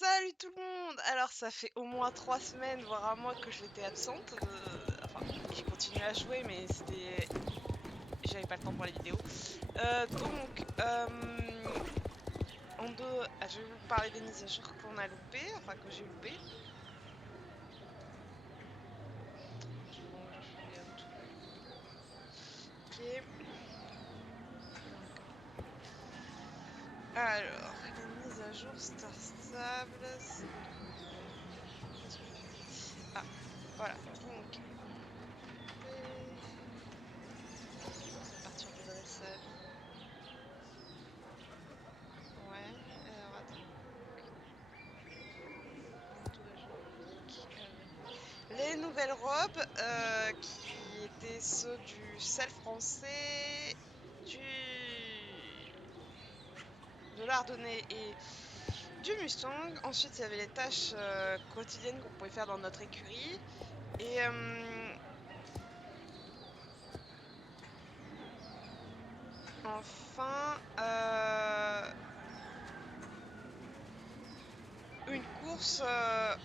Salut tout le monde! Alors ça fait au moins 3 semaines, voire un mois que j'étais absente. Enfin, j'ai continué à jouer, mais c'était... J'avais pas le temps pour les vidéos. Je vais vous parler des mises à jour qu'on a loupées, enfin que j'ai loupées. Je fais un tout. Ok. Alors, les mises à jour Star Stable. Ah, voilà. Donc, partir de dressage. Ouais, alors attends. Les nouvelles robes, qui étaient ceux du sel français, du... de l'Ardennais et du Mustang. Ensuite, il y avait les tâches quotidiennes qu'on pouvait faire dans notre écurie. Et enfin, une course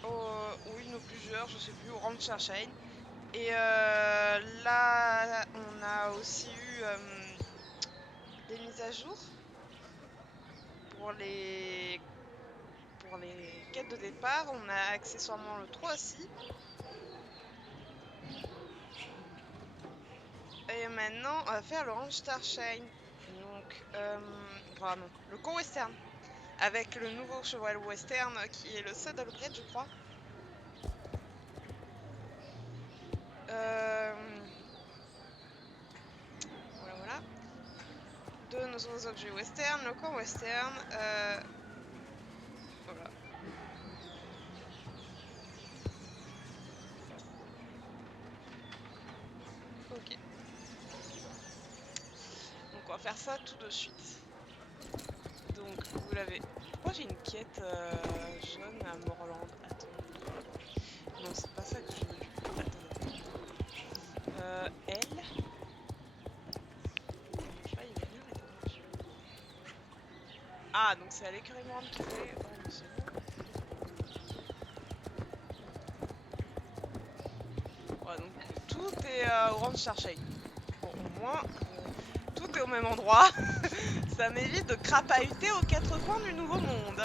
ou une ou plusieurs, je sais plus, au Ranchershine. Et là, on a aussi eu des mises à jour pour les quêtes de départ. On a accessoirement le 3 aussi. Et maintenant, on va faire le Ranch Starshine. Donc, enfin non, le Con Western. Avec le nouveau cheval western qui est le Saddlebred, je crois. Euh, voilà, voilà. De nos objets western, le Con Western. Voilà. Ok. Donc, on va faire ça tout de suite. Donc, vous l'avez. Pourquoi j'ai une quête jaune à Morland? Attends. Non, c'est pas ça que je veux du coup. Attendez. Elle. Je sais pas, il va venir et tout. Ah, donc c'est à l'écurie Morland qu'il fait. Oh, mais c'est bon. Ouais, donc tout est au Ranch Starshine. Bon, au moins, tout est au même endroit. Ça m'évite de crapahuter aux quatre coins du Nouveau Monde.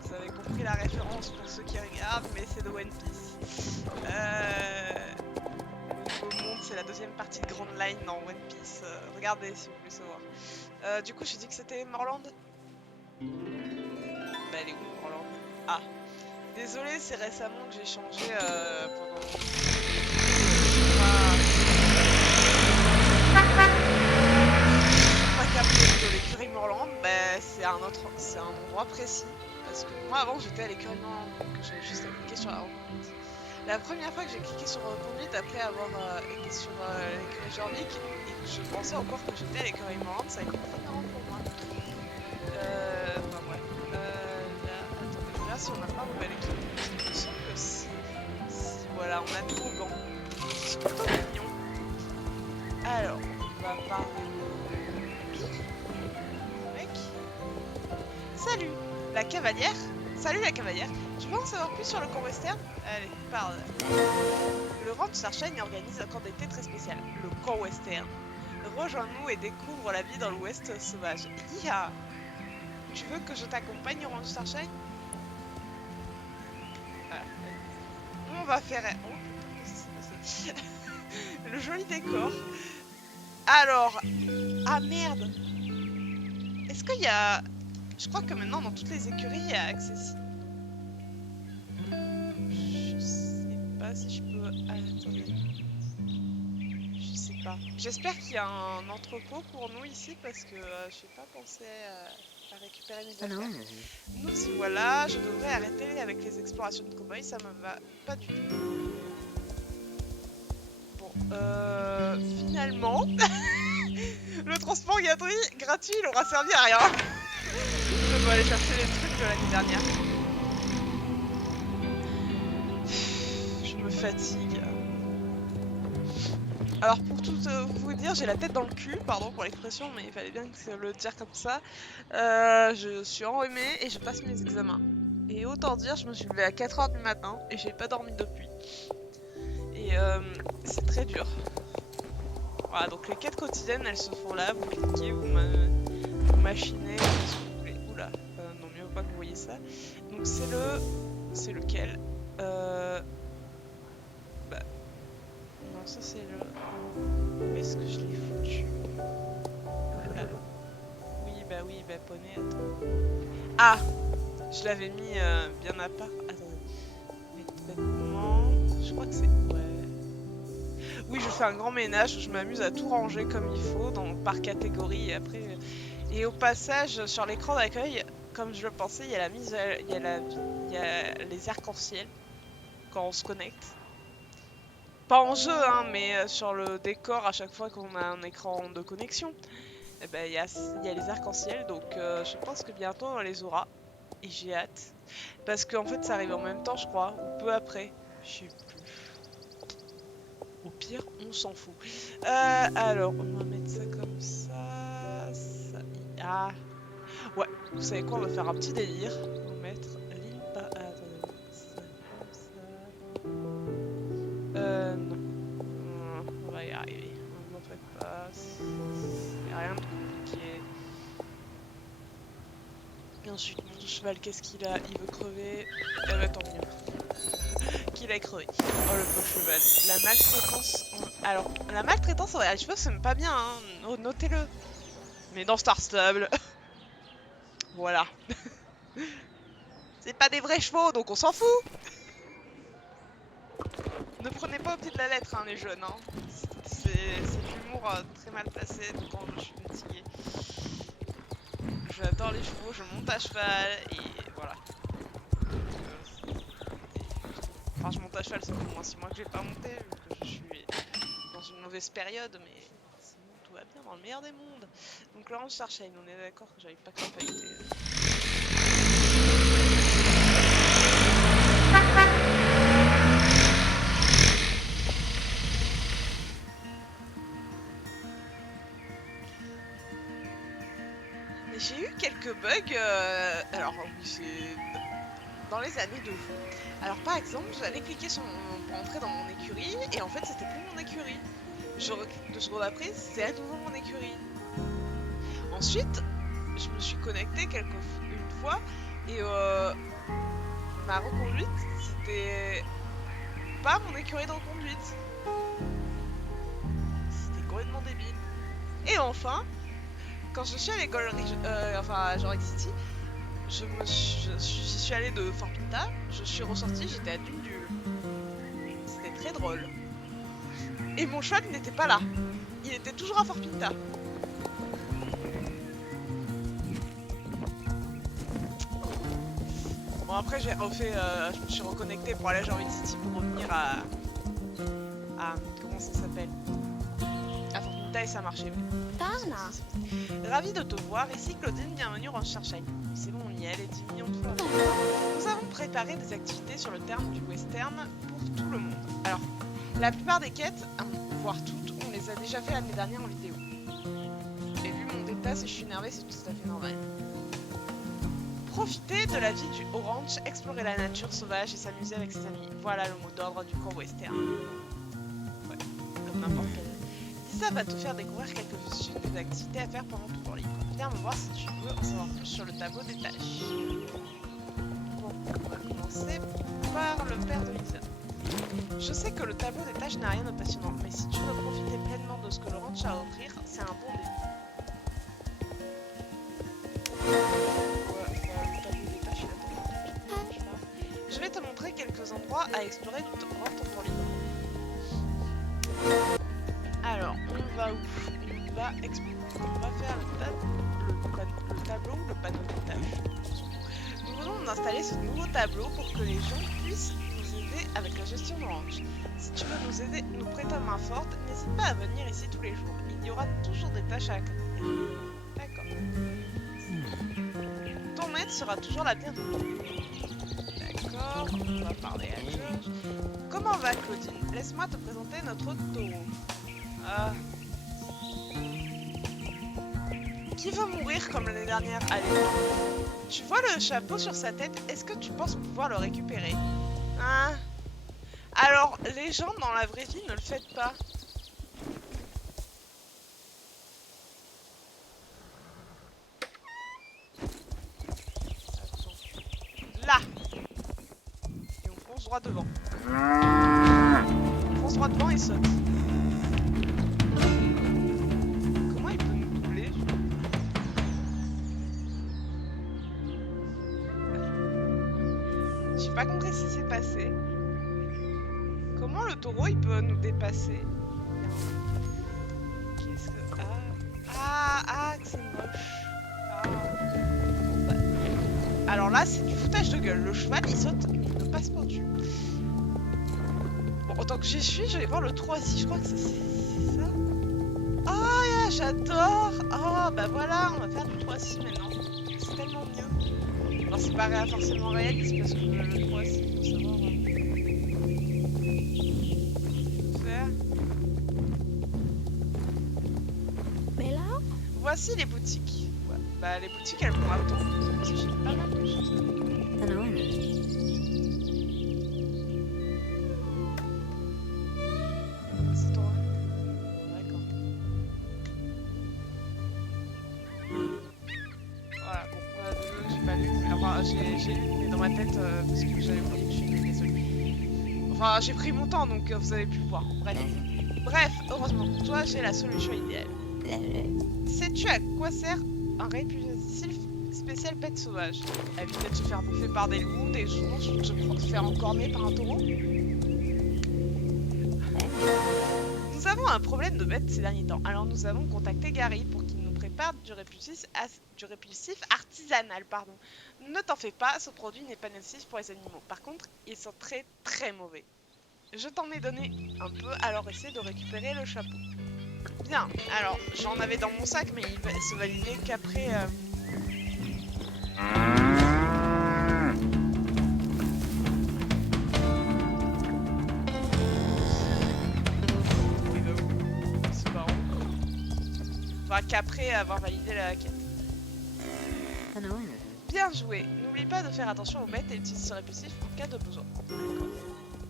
Vous avez compris la référence pour ceux qui regardent, mais c'est de One Piece. Le Nouveau Monde, c'est la deuxième partie de Grand Line dans One Piece. Regardez si vous voulez savoir. Du coup, j'ai dit que c'était Morland. Bah, elle est où, Morland? Ah, désolé, c'est récemment que j'ai changé pendant. Pas capté de l'écurie Morland, bah, c'est un endroit précis. Parce que moi avant j'étais à l'écurie Morland, donc j'avais juste à cliquer sur la reconduite. La première fois que j'ai cliqué sur reconduite après avoir été sur l'écurie Jorvik et que je pensais encore que j'étais à l'écurie Morland, ça a été très marrant pour moi. Enfin bref. Là, attendez, là si on n'a pas un nouvel équipe, il me semble que si. Voilà, on a de nouveaux gants. C'est plutôt mignon. Alors, on va parler de mec. Salut, la cavalière. Salut la cavalière. Tu veux en savoir plus sur le camp western? Allez, parle. Le Ranch Starshine organise un camp d'été très spécial, le camp western. Rejoins-nous et découvre la vie dans l'ouest sauvage. Iha! Tu veux que je t'accompagne au Ranch Starshine? Voilà. On va faire... Oh, le joli décor. Alors... Ah merde! Est-ce qu'il y a... Je crois que maintenant, dans toutes les écuries, il y a accessible. Je sais pas si je peux... Ah, attendez. Je sais pas. J'espère qu'il y a un entrepôt pour nous ici, parce que je n'ai pas pensé à récupérer mes affaires. Nous y voilà, je devrais arrêter avec les explorations de cow-boy, ça me va pas du tout. Bon, finalement, le transport gratuit, il aura servi à rien. Je dois aller chercher les trucs de l'année dernière. Je me fatigue. Alors pour tout vous dire, j'ai la tête dans le cul, pardon pour l'expression, mais il fallait bien le dire comme ça. Je suis enrhumée et je passe mes examens. Et autant dire, je me suis levée à 4h du matin et j'ai pas dormi depuis. Et c'est très dur. Voilà, donc les quêtes quotidiennes, elles se font là, vous cliquez, vous machinez, ce que vous voulez. Oula, non, mieux pas que vous voyez ça. Donc c'est lequel Bah, non, ça c'est le... Où est-ce que je l'ai foutu? Là. Oui, bah poney, attends. Ah, je l'avais mis bien à part. Attendez. Mes vêtements, je crois que c'est... Ouais. Oui, je fais un grand ménage, je m'amuse à tout ranger comme il faut, par catégorie. Et au passage, sur l'écran d'accueil, comme je le pensais, il y a il y a les arcs-en-ciel quand on se connecte. Pas en jeu, hein, mais sur le décor à chaque fois qu'on a un écran de connexion. Eh ben, il y a les arcs-en-ciel, donc je pense que bientôt on les aura. Et j'ai hâte. Parce qu'en fait, ça arrive en même temps, je crois, ou peu après. Je sais plus. Au pire, on s'en fout. Alors, on va mettre ça comme ça. Ah. Ouais, vous savez quoi, on va faire un petit délire. On va mettre ligne par... attendez, ça comme ça. Non. On va y arriver. Ne m'en faites pas. Il a rien de compliqué. Et ensuite, mon cheval, qu'est-ce qu'il a? Il veut crever. Eh ben, tant mieux. Qu'il a crevé. Oh, le beau cheval. La maltraitance. Alors, la maltraitance envers les chevaux, c'est pas bien, hein. Notez-le. Mais dans Star Stable. Voilà. C'est pas des vrais chevaux, donc on s'en fout. Ne prenez pas au pied de la lettre, hein, les jeunes. Hein. C'est de l'humour très mal placé, donc quand je suis fatiguée. J'adore les chevaux, je monte à cheval, et voilà. Enfin, je monte à cheval, ça fait au moins 6 mois que j'ai pas monté, vu que je suis dans une mauvaise période, mais sinon tout va bien dans le meilleur des mondes. Donc là, on cherche à on est d'accord que j'avais pas campagné. J'ai eu quelques bugs, alors oui, c'est dans les années de jeu. Alors par exemple, j'allais cliquer pour entrer dans mon écurie, et en fait c'était plus mon écurie. Je reclique 2 secondes après, c'est à nouveau mon écurie. Ensuite, je me suis connectée une fois, et ma reconduite, c'était pas mon écurie de reconduite. C'était complètement débile. Et enfin, quand je suis allée à Jorek City, j'y suis allée de Fort Pinta, je suis ressortie, j'étais à Dune. C'était très drôle. Et mon cheval n'était pas là. Il était toujours à Fort Pinta. Bon, après j'ai refait, je me suis reconnectée pour aller à Jorvik City pour revenir à comment ça s'appelle, à Fort Pinta, et ça marchait. Ravi de te voir, ici Claudine, bienvenue en Cherchai. C'est bon, on y est, les 10 millions de fois. Nous avons préparé des activités sur le terme du western pour tout le monde. Alors, la plupart des quêtes, voire toutes, on les a déjà fait l'année dernière en vidéo. Et vu mon état, si je suis énervée, c'est tout à fait normal. Profiter de la vie du Orange, explorer la nature sauvage et s'amuser avec ses amis. Voilà le mot d'ordre du camp western. Ouais, comme n'importe quel. Lisa va te faire découvrir quelques-unes des activités à faire pendant ton temps libre. Viens me voir si tu veux en savoir plus sur le tableau des tâches. Bon, on va commencer par le père de Lisa. Je sais que le tableau des tâches n'a rien de passionnant, mais si tu veux profiter pleinement de ce que le ranch a à offrir, c'est un bon défi. Je vais te montrer quelques endroits à explorer durant ton temps libre. Alors, on va où? On va faire le tableau ou le panneau des tâches. Nous venons d'installer ce nouveau tableau pour que les gens puissent nous aider avec la gestion de ranch. Si tu veux nous aider, nous prêter main forte, n'hésite pas à venir ici tous les jours. Il y aura toujours des tâches à accomplir. D'accord. Ton maître sera toujours la bienvenue. D'accord, on va parler à George. Comment va Claudine? Laisse-moi te présenter notre taureau. Ah. Qui va mourir comme l'année dernière? Allez. Tu vois le chapeau sur sa tête? Est-ce que tu penses pouvoir le récupérer? Hein? Alors, les gens dans la vraie vie ne le faites pas. Attends. Là! Et on fonce droit devant. On fonce droit devant et saute. Comment il peut nous doubler? J'ai pas compris ce qui s'est passé. Comment le taureau il peut nous dépasser? Qu'est-ce que... que c'est moche. Ah. Bah. Alors là, c'est du foutage de gueule. Le cheval, il saute, mais il ne passe pas au-dessus. Bon, en tant que j'y suis, je vais voir le 3 aussi. Je crois que c'est ça. Ah, yeah, j'adore. Ah, bah voilà, on va faire du 3-6 maintenant. C'est tellement mieux. Alors, c'est pas forcément réaliste parce que le 3-6, il faut savoir... faire. Mais là, Voici les boutiques. Ouais. Bah, les boutiques, elles vont à autant. J'ai pas mal de choses. C'est toi. D'accord. Voilà, bon, désolé, j'ai pas lu. Enfin, j'ai lu, mais dans ma tête, parce que j'avais oublié que je suis désolée. Enfin, j'ai pris mon temps, donc vous avez pu le voir. Bref, heureusement pour toi, j'ai la solution idéale. Sais-tu à quoi sert un répulsif spécial bête sauvage? Éviter de se faire bouffer par des loups, des ours, ou de se faire encorner par un taureau? Nous avons un problème de bête ces derniers temps, alors nous avons contacté Gary pour qu'il nous prépare du répulsif artisanal. Pardon. Ne t'en fais pas, ce produit n'est pas nocif pour les animaux. Par contre, il sent très très mauvais. Je t'en ai donné un peu, alors essaie de récupérer le chapeau. Bien, alors j'en avais dans mon sac, mais il va se valider qu'après... C'est pas rond. Enfin, qu'après avoir validé la quête. Bien joué. N'oublie pas de faire attention aux bêtes et utilise ce répulsif en cas de besoin.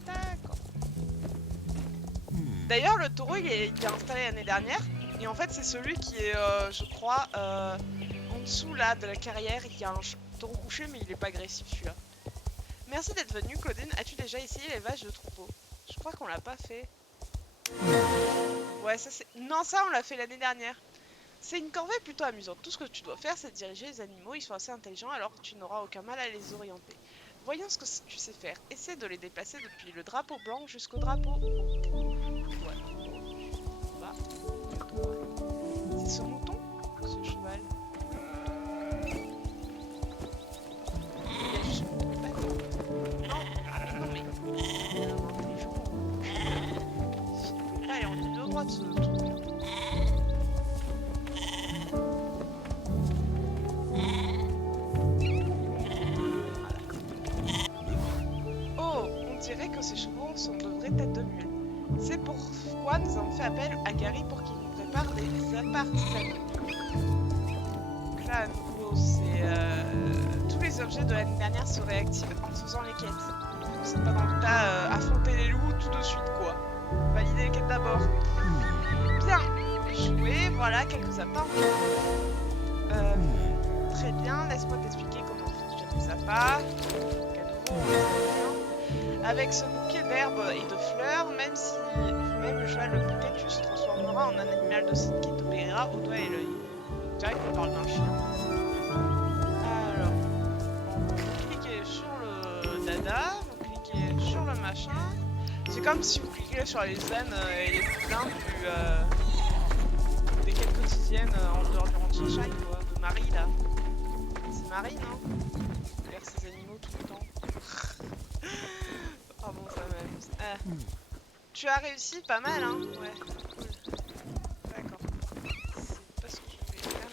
D'accord. D'ailleurs, le taureau, il est installé l'année dernière. Et en fait, c'est celui qui est, je crois, en dessous là de la carrière. Il y a un taureau couché, mais il est pas agressif celui-là. Merci d'être venue, Claudine. As-tu déjà essayé les vaches de troupeau? Je crois qu'on l'a pas fait. Ouais, ça c'est... Non, ça on l'a fait l'année dernière. C'est une corvée plutôt amusante. Tout ce que tu dois faire, c'est diriger les animaux. Ils sont assez intelligents, alors tu n'auras aucun mal à les orienter. Voyons ce que tu sais faire. Essaie de les déplacer depuis le drapeau blanc jusqu'au drapeau. Ouais. Bah. C'est ce mouton, ce cheval. Il a juste... Bah, non, mais... Je peux pas aller en ligne de droite, ce truc. Oh, on dirait que ces chevaux sont de vraies têtes de mule. C'est pourquoi nous avons fait appel à Gary pour qu'il nous prépare des appâts artisanaux. Donc là, à nouveau, c'est... tous les objets de l'année dernière se réactivent en faisant les quêtes. Donc c'est pas dans le tas affronter les loups tout de suite, quoi. Valider les quêtes d'abord. Bien, joué, voilà, quelques appâts. Très bien, laisse-moi t'expliquer comment fonctionne les appâts. Donc à nouveau, on les bien. Avec ce bouquet d'herbes et de fleurs, même le cheval, le bouquet, tu se transformeras en un animal docile qui t'obéira au doigt et l'œil. On dirait qu'on parle d'un chien. Alors, on va cliquer sur le dada, vous cliquez sur le machin. C'est comme si vous cliquez sur les zen et les poulains des quêtes quotidiennes en dehors du ranch Sunshine, quoi, de Marie là. C'est Marie, non? Faire ses animaux tout le temps. Ah bon, ça m'amuse. Tu as réussi pas mal, hein? Ouais, cool. D'accord. C'est pas ce que je voulais faire.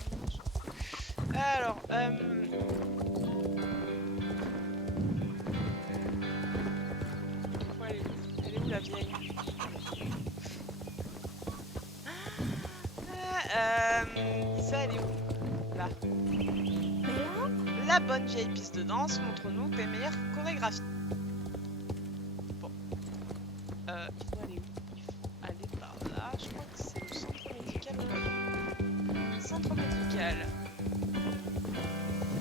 Alors, elle est où la vieille? elle est où? Là. Mais là, La bonne vieille piste de danse, montre-nous tes meilleures chorégraphies. Bon. Il faut aller où? Il faut aller par là. Je crois que c'est le centre médical. Centre médical.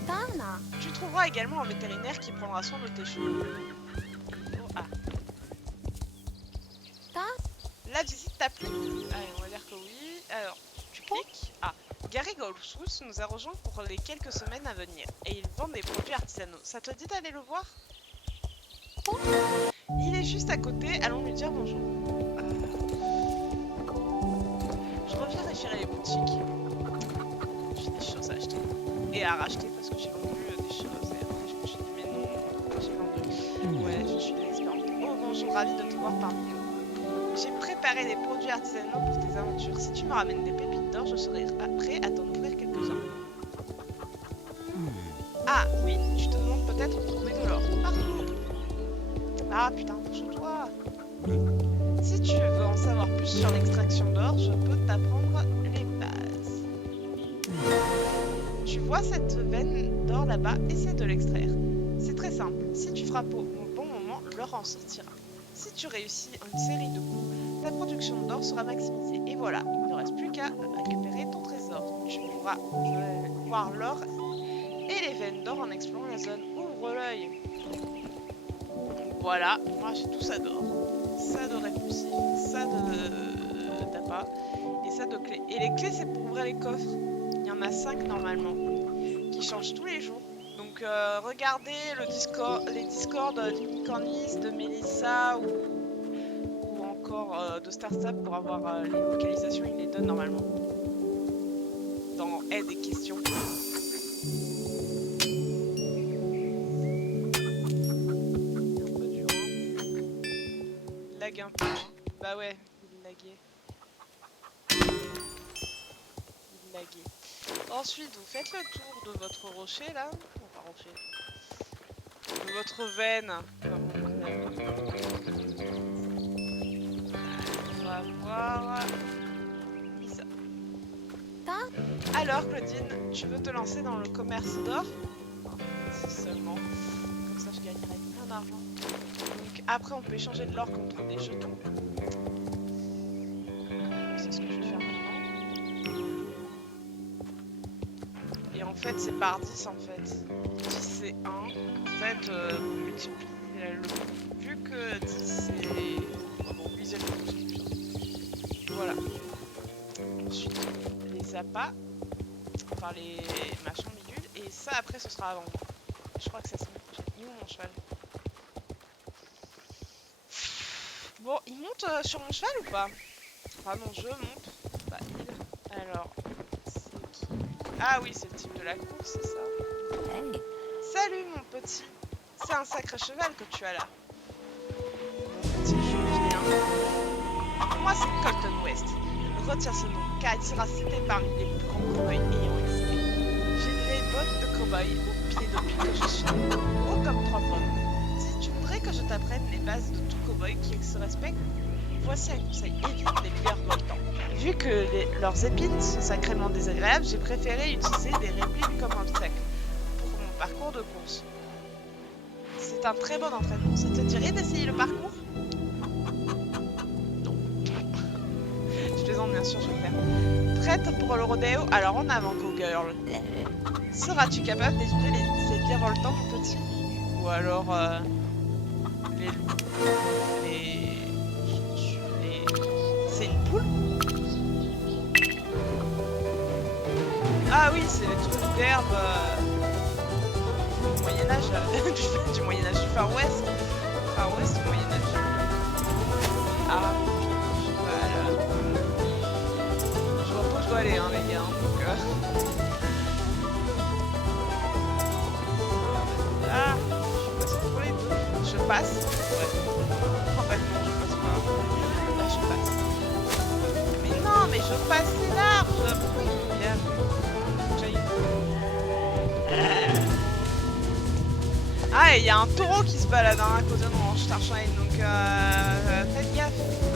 Tana. Tu trouveras également un vétérinaire qui prendra soin de tes chevaux. Ah. La visite t'a plu? Allez, on va dire que oui. Alors, tu cliques. Ah. Gary Goldsmith nous a rejoints pour les quelques semaines à venir. Et il vend des produits artisanaux. Ça te dit d'aller le voir? Il est juste à côté. Allons lui dire bonjour. Je revérifierai les boutiques. J'ai des choses à acheter. Et à racheter parce que j'ai vendu des choses. Et après, je me suis dit, mais non, j'ai vendu. Ouais, je suis désespérante. Oh, bonjour, ravie de te voir parmi nous. J'ai préparé des produits artisanaux pour tes aventures. Si tu me ramènes des pépites d'or, je serai prêt à t'en offrir quelques-uns. Ah, oui, tu te demandes peut-être où trouver de l'or. Partout. Ah, putain, bouge-toi. Si tu veux en savoir plus sur l'extraction d'or, je peux t'apprendre les bases. Tu vois cette veine d'or là-bas, essaie de l'extraire. C'est très simple. Si tu frappes au bon moment, l'or en sortira. Si tu réussis une série de coups, ta production d'or sera maximisée. Et voilà, il ne reste plus qu'à récupérer ton trésor. Tu pourras voir l'or et les veines d'or en explorant la zone. Ouvre l'œil. Voilà, moi j'ai tout ça d'or. Ça de répulsif, ça de d'appât et ça de clés. Et les clés c'est pour ouvrir les coffres. Il y en a 5 normalement, qui changent tous les jours. Donc regardez les discords d'Unicornis, de Melissa ou encore de Startup pour avoir les localisations, ils les donnent normalement. Dans aide et questions. Un peu dur, hein. Il lag un peu, hein. Bah ouais, il laguait. Il laguait. Ensuite, vous faites le tour de votre rocher là. Enfin, rocher. De votre veine. On va voir. Lisa. Alors, Claudine, tu veux te lancer dans le commerce d'or? Si seulement. Comme ça, je gagnerai plein d'argent. Donc, après, on peut échanger de l'or contre des jetons. C'est ce que je vais faire maintenant. Et en fait, c'est par 10 en fait. 10 c'est 1. En fait, vous multipliez vu que 10 c'est... Oh, bon, visuel. Voilà. Ensuite, les appâts. Enfin, les machins bidules. Et ça, après, ce sera avant. Je crois que ça se met. Il est où mon cheval? Bon, il monte sur mon cheval ou pas? Enfin, non, je monte. Bah, il. Alors, c'est qui? Ah oui, c'est le type de la course, c'est ça. Hey. Salut mon petit. C'est un sacré cheval que tu as là. Mon petit Julien. Moi, c'est Colton West. Retiens ce nom, car il sera cité parmi les plus grands cow-boys ayant existé. J'ai les bottes de cow-boy au pied depuis que je suis haut comme 3 pommes. Si tu voudrais que je t'apprenne les bases de tout cow-boy qui se respecte, voici un conseil, évite les pierres voltants. Vu que leurs épines sont sacrément désagréables, j'ai préféré utiliser des répliques comme obstacle pour mon parcours de course. C'est un très bon entraînement. Ça te dirait d'essayer le parcours? Non. Je plaisante, bien sûr, je vais le faire. Prête pour le rodéo? Alors en avant, cowgirl. Seras-tu capable d'éviter ces pierres voltants, mon petit? Ou alors les... C'est une poule? Ah oui, c'est les trucs d'herbe du Moyen-Âge, du Moyen-Âge, du Far West. Far West, du Moyen-Âge. Ah, voilà. Je vois pas où je dois aller, hein, les gars. Donc, ah, je passe pour les deux. Je passe. Ouais. En fait, non, je passe pas. Là, je passe. Mais non, mais je passe, c'est large. Pourquoi il me vient? Ah, et il y a un taureau qui se balade hein, à côté de Starshine, donc faites gaffe.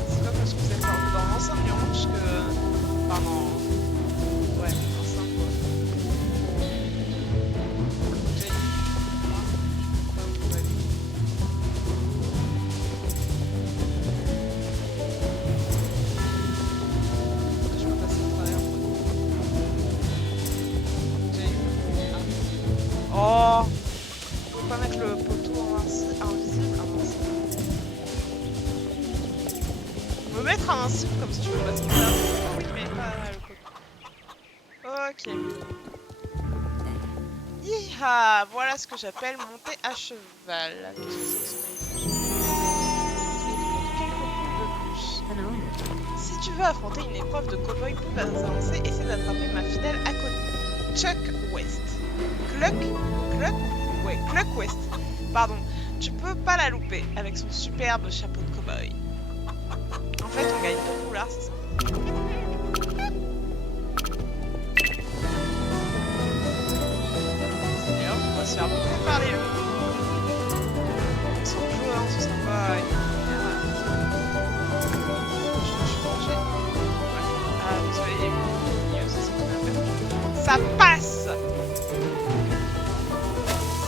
C'est pas parce que vous êtes dans l'enceinte du ranch que... Enfin, non. Ouais, l'enceinte quoi. être invincible comme si je peux pas te faire. Oui, mais pas le coco. Ok. Iha, voilà ce que j'appelle monter à cheval. Qu'est-ce que c'est que ce magnifique? Et quelques points de plus. An omen. Si tu veux affronter une épreuve de cow-boy plus avancée, essaie d'attraper ma fidèle acolyte, Chuck West. Cluck West. Pardon, tu peux pas la louper avec son superbe chapeau de cow-boy. En fait, on gagne 2 foulards, c'est ça. Et là, on va se faire beaucoup parler. Ils sont joueurs, ce sera pas... Je me suis mangé. Ah, désolé, il y a eu une ça c'est tout à fait. Ça passe!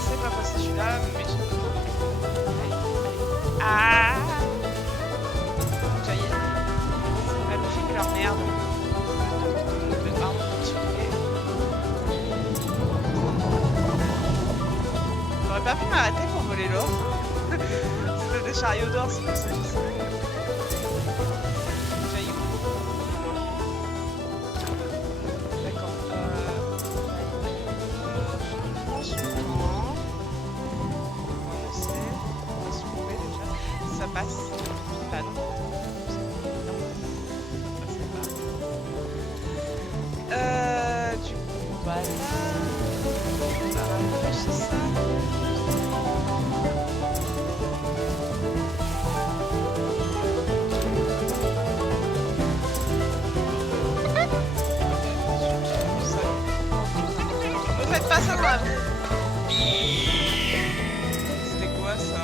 C'est pas passé celui-là, mais je peux pas. Ah! Ça y est. C'est pas logique leur merde. Pardon, continuer. J'aurais pas pu m'arrêter pour voler l'or. C'était des chariots d'or, c'est pour ça que je sais. Passe. Bah non. Non. Ça passait pas. Du coup, voilà. On va rafraîchir ça. Ne faites pas ça dans la vie. C'était quoi ça?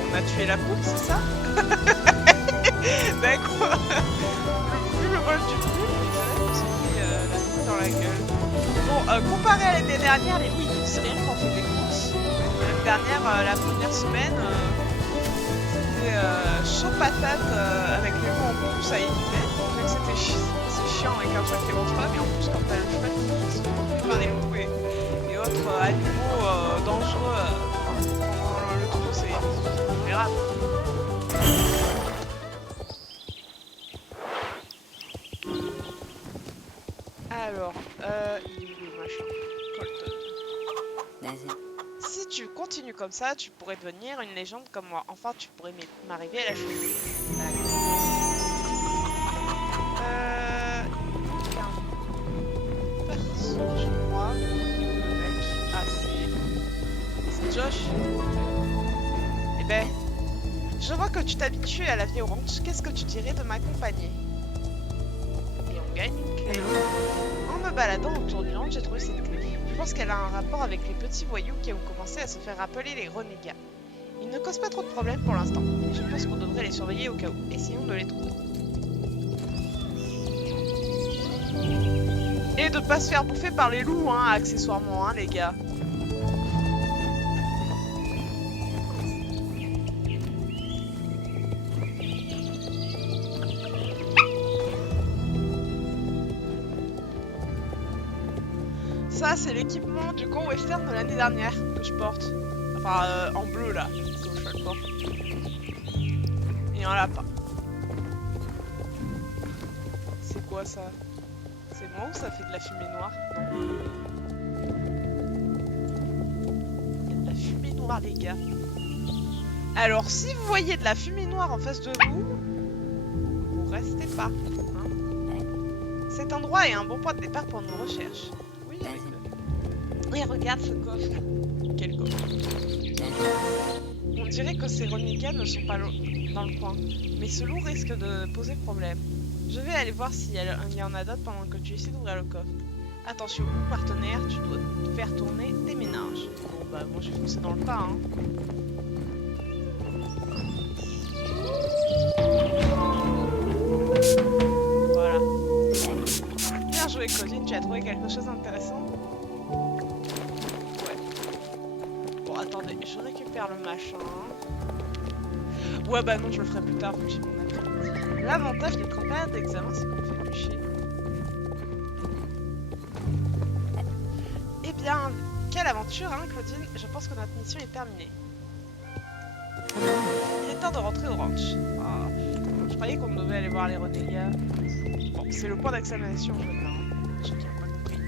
On a tué la poule, c'est ça? D'accord. Le vol du poule, on s'est pris la poule dans la gueule. Bon, comparé à l'année dernière, oui, c'est rien qu'on fait des courses. L'année dernière, la première semaine, c'était chaud patate avec les mots en plus à éviter. C'est chiant avec un cheval qui avance pas, mais en plus, quand t'as le cheval qui se fait par des loups et autres animaux dangereux pendant le trou, c'est grave. Alors, il est où le machin? Colton. Si tu continues comme ça, tu pourrais devenir une légende comme moi. Enfin, tu pourrais m'arriver à la cheville. Perso, je crois. Le mec. Ah, c'est Josh. Eh ben, je vois que tu t'habitues à la vie au ranch. Qu'est-ce que tu dirais de m'accompagner? Et on gagne une clé. En me baladant autour du ranch, j'ai trouvé cette clé. Je pense qu'elle a un rapport avec les petits voyous qui ont commencé à se faire appeler les renégats. Ils ne causent pas trop de problèmes pour l'instant. Je pense qu'on devrait les surveiller au cas où. Essayons de les trouver. Et de pas se faire bouffer par les loups, hein, accessoirement, hein, les gars. Ça, c'est l'équipement du camp western de l'année dernière que je porte. Enfin, en bleu, là, que je porte. Et un lapin. C'est quoi, ça? C'est moi ou ça fait de la fumée noire? Non. Il y a de la fumée noire, les gars. Alors, si vous voyez de la fumée noire en face de vous, vous restez pas. Hein. Cet endroit est un bon point de départ pour nos recherches. Oui, avec le... Oui, regarde ce coffre. Quel coffre? On dirait que ces renégats ne sont pas dans le coin, mais ce loup risque de poser problème. Je vais aller voir s'il y en a d'autres pendant que tu essaies d'ouvrir le coffre. Attention, partenaire, tu dois faire tourner tes ménages. Bon bah moi j'ai foncé dans le tas, hein. Voilà. Bien joué Claudine, tu as trouvé quelque chose d'intéressant? Ouais. Bon attendez, je récupère le machin. Ouais bah non, je le ferai plus tard, faut que j'ai mon après-midi. L'avantage d'être en période d'examen, c'est qu'on me fait plus chier. Eh bien, quelle aventure, hein, Claudine? Je pense que notre mission est terminée. temps de rentrer au ranch. Ah, je croyais qu'on devait aller voir les renégats. Bon, c'est le point d'exclamation maintenant. Ceux qui n'ont pas compris.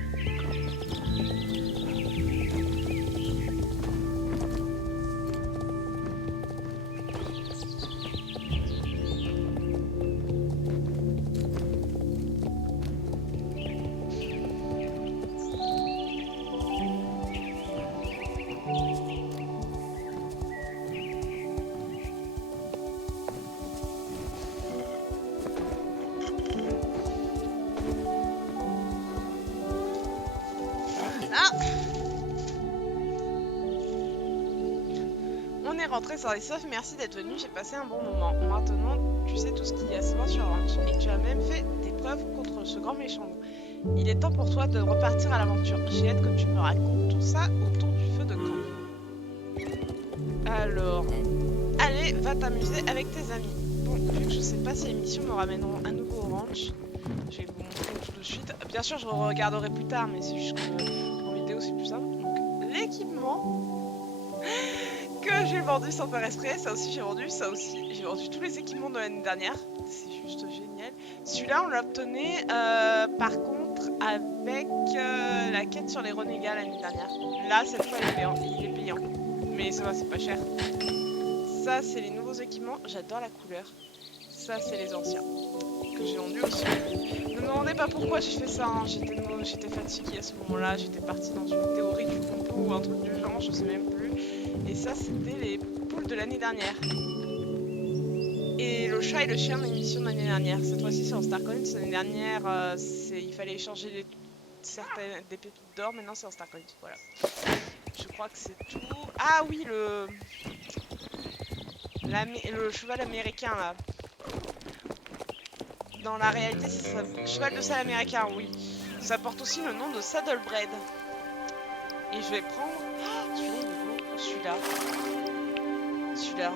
On est rentré sans les sauf, merci d'être venu, j'ai passé un bon moment. Maintenant, tu sais tout ce qu'il y a à savoir sur Ranch, et tu as même fait tes preuves contre ce grand méchant loup. Il est temps pour toi de repartir à l'aventure. J'ai hâte que tu me racontes tout ça autour du feu de camp. Alors, allez, va t'amuser avec tes amis. Bon, vu que je sais pas si les missions me ramèneront à nouveau au ranch, je vais vous montrer tout de suite. Bien sûr, je regarderai plus tard, mais c'est juste que en vidéo c'est plus simple. Donc, l'équipement que j'ai vendu sans faire exprès, ça aussi j'ai vendu, ça aussi. J'ai vendu tous les équipements de l'année dernière. C'est juste génial. Celui-là, on l'obtenait par contre avec la quête sur les renégats l'année dernière. Là, cette fois, il est payant. Mais ça va, c'est pas cher. Ça, c'est les nouveaux équipements. J'adore la couleur. Ça, c'est les anciens que j'ai vendus aussi. Ne me demandez pas pourquoi j'ai fait ça. Hein. J'étais fatiguée à ce moment-là. J'étais partie dans une théorie du complot ou un truc du genre, je sais même plus. Et ça, c'était les poules de l'année dernière. Et le chat et le chien de l'émission de l'année dernière. Cette fois-ci, c'est en Star Coins. L'année dernière, il fallait échanger des pépites d'or. Maintenant, c'est en Star Coins. Voilà. Je crois que c'est tout. Ah oui, le cheval américain, là. Dans la réalité, c'est ça. Cheval de salle américain, oui. Ça porte aussi le nom de Saddlebred. Et je vais prendre... Oh, celui-là, il est beau. Celui-là. Celui-là.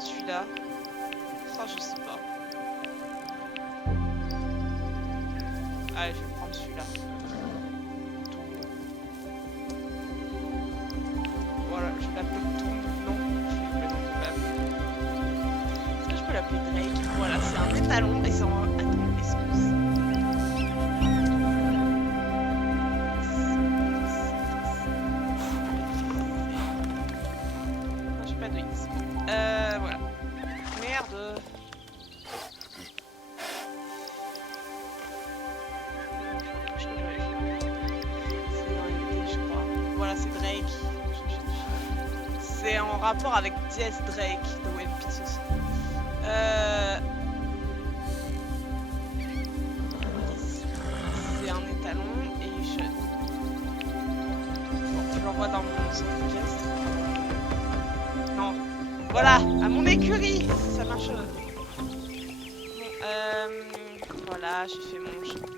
Celui-là. Oh, je sais pas. Allez, je vais prendre celui-là. Voilà, je l'appelle Tomb. Non, je vais l'appeler Tomb. Est-ce que je peux l'appeler Drake? Voilà, c'est un étalon et c'est en... Attends, est-ce que c'est... Non, j'ai pas de X. Voilà. Merde. C'est dans l'idée, je crois. Voilà, c'est Drake. C'est en rapport avec DS Drake de One Piece aussi. C'est un étalon et je... Bon, je l'envoie dans mon centre orchestre. Non. Voilà, à mon écurie. Ça marche. Bon, voilà, j'ai fait mon shopping.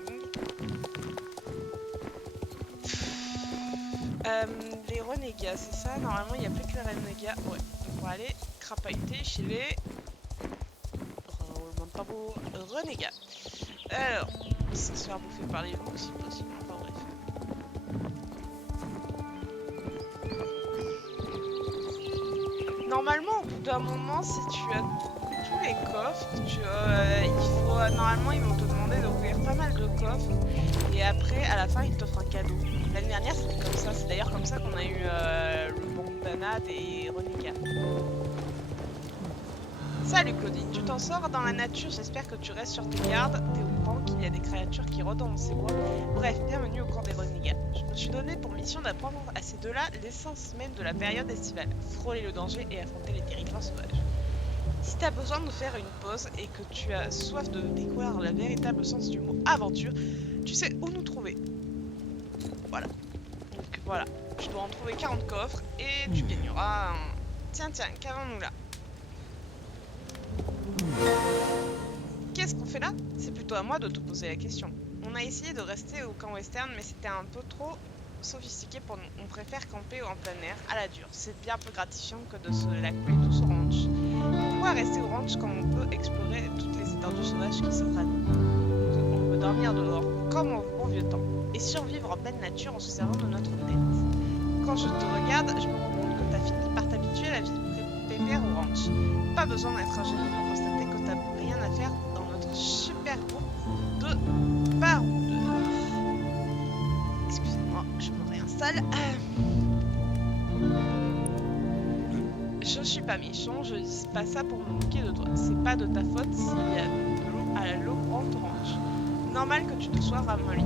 Les renégats, c'est ça? Normalement, il n'y a plus que les renégats. Ouais, donc on va aller crapahuter chez les... Roulement de tambour, renégats. Alors, se faire bouffer par les loups si possible. Enfin bref. Normalement, au bout d'un moment, si tu as tous les coffres, normalement, ils vont te demander d'ouvrir pas mal de coffres. Et après, à la fin, ils t'offrent un cadeau. L'année dernière, c'était comme ça. C'est d'ailleurs comme ça qu'on a eu le bandana des renégats. Salut Claudine, tu t'en sors dans la nature, j'espère que tu restes sur tes gardes. T'es au courant qu'il y a des créatures qui rôdent dans ces bois. Bref, bienvenue au camp des renégats. Je me suis donné pour mission d'apprendre à ces deux-là l'essence même de la période estivale. Frôler le danger et affronter les territoires sauvages. Si t'as besoin de faire une pause et que tu as soif de découvrir le véritable sens du mot aventure, tu sais où nous trouver. Voilà. Donc voilà, tu dois en trouver 40 coffres et tu gagneras un... Tiens, qu'avons-nous là? Qu'est-ce qu'on fait là? C'est plutôt à moi de te poser la question. On a essayé de rester au camp western, mais c'était un peu trop sophistiqué pour nous. On préfère camper en plein air, à la dure. C'est bien plus gratifiant que de se la couler tous au ranch. Pourquoi rester au ranch quand on peut explorer toutes les étendues sauvages qui s'offrent à nous? On peut dormir dehors, comme au bon vieux temps, et survivre en pleine nature en se servant de notre tête. Quand je te regarde, je me rends compte que t'as fini par t'habituer à la vie pépère au ranch. Pas besoin d'être un génie pour constater que t'as rien à faire dans notre super groupe de baroudeurs. Excusez-moi, je me réinstalle. Je suis pas méchant, je dis pas ça pour me moquer de toi. C'est pas de ta faute s'il y a de l'eau à l'eau grande orange. Normal que tu te sois ramolli.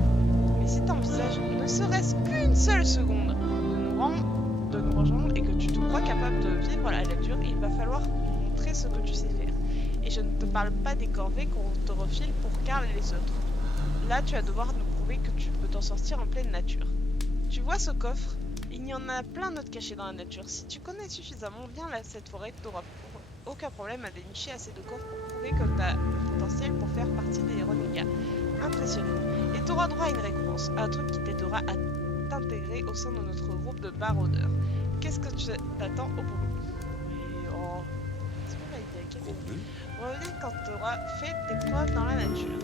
Mais si t'envisages ne serait-ce qu'une seule seconde de nous rejoindre et que tu te crois capable de vivre la nature, il va falloir montrer ce que tu sais faire. Et je ne te parle pas des corvées qu'on te refile pour Carl et les autres. Là, tu vas devoir nous prouver que tu peux t'en sortir en pleine nature. Tu vois ce coffre ? Il y en a plein d'autres cachés dans la nature. Si tu connais suffisamment bien cette forêt, tu n'auras aucun problème à dénicher assez de coffres pour prouver que tu as le potentiel pour faire partie des renégats. Impressionnant. Et tu auras droit à une récompense, à un truc qui t'aidera à t'intégrer au sein de notre groupe de baroudeurs. Qu'est-ce que tu t'attends au boulot? Oh, c'est pas l'idée. Reviens quand tu auras fait tes preuves dans la nature.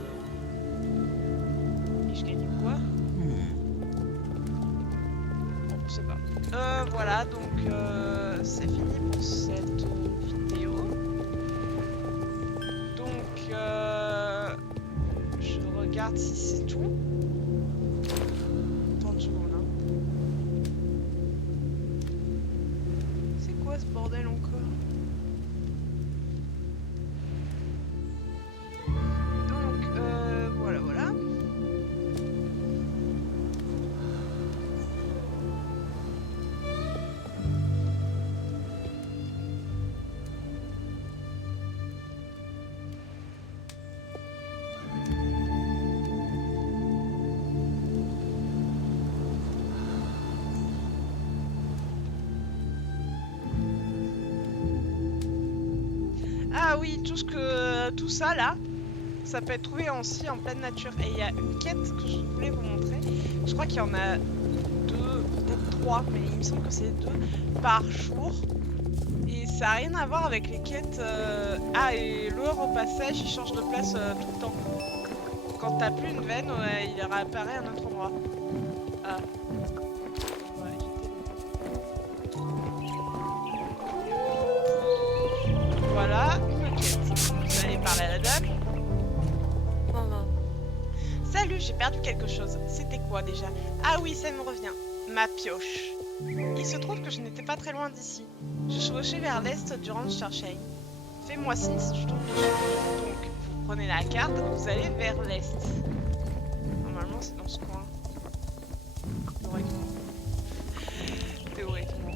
Et je gagne quoi? Je sais pas. Voilà, donc c'est fini pour cette vidéo. Donc je regarde si c'est tout. 30 secondes là. C'est quoi ce bordel encore? Donc voilà. Ah oui, tout ça là, ça peut être trouvé aussi en pleine nature. Et il y a une quête que je voulais vous montrer. Je crois qu'il y en a 2, peut-être 3, mais il me semble que c'est 2 par jour. Et ça n'a rien à voir avec les quêtes. Ah, et l'heure au passage, il change de place tout le temps. Quand t'as plus une veine, il réapparaît à un autre endroit. Ah. Voilà, une quête. Vous allez parler à la dame. Salut, j'ai perdu quelque chose. C'était quoi déjà? Ah oui, ça me revient. Ma pioche. Il se trouve que je n'étais pas très loin d'ici. Je chevauchais vers l'est du ranch Churchill. Fais-moi signe si tu tombes dessus. Donc, vous prenez la carte, vous allez vers l'est. Normalement, c'est dans ce coin. Théoriquement.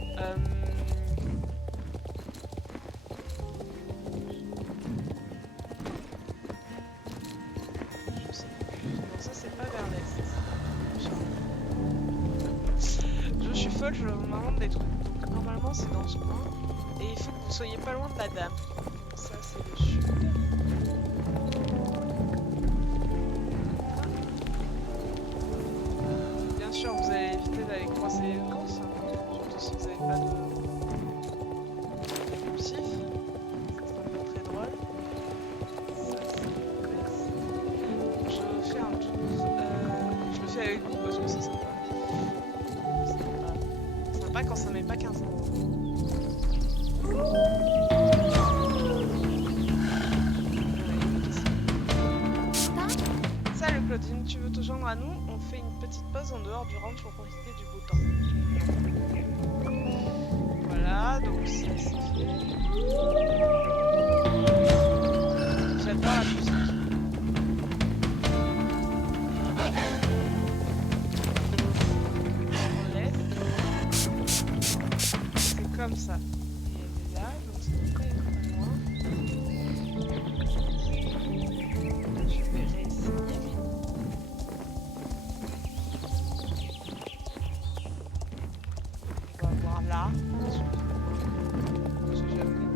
Je m'invente des trucs. Donc normalement c'est dans ce coin. Et il faut que vous soyez pas loin de la dame. Ça c'est le sud. Bien sûr vous allez éviter d'aller croiser les ours. Surtout si vous n'avez pas de répulsif. C'est pas très drôle. Ça c'est... Je fais un tour. Je le fais avec vous parce que c'est sympa. Pas quand ça met pas 15 ans. Salut Claudine, tu veux te joindre à nous? On fait une petite pause en dehors du ranch pour profiter du beau temps. Voilà, donc ça c'est fait. J'adore la musique. Comme ça. Et elle est là, donc ça peut pas être très loin. Je vais réessayer. On va voir là. Je sais jamais.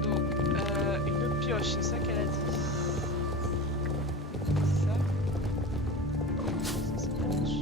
Donc, une pioche, c'est ça qu'elle a dit. Ça. Ça, c'est la pioche.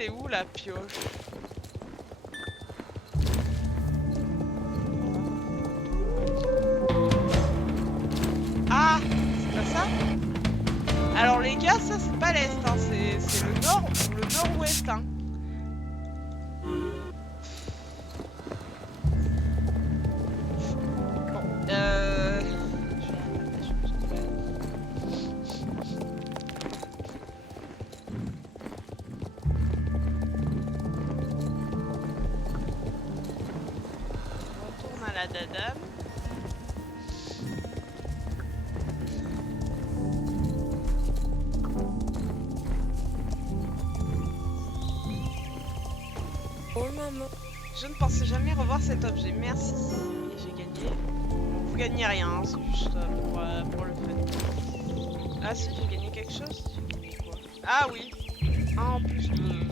elle est où la pioche? Ah, c'est pas ça? Alors les gars, ça c'est pas l'est, hein, c'est le nord ou le nord-ouest. Hein. Bon, on retourne à la dadame. Oh maman. Je ne pensais jamais revoir cet objet. Merci. Et j'ai gagné. Bon, vous gagnez rien, hein, c'est juste pour le fun. Ah si, j'ai gagné quelque chose. J'ai gagné quoi? Ah oui. Un en plus de...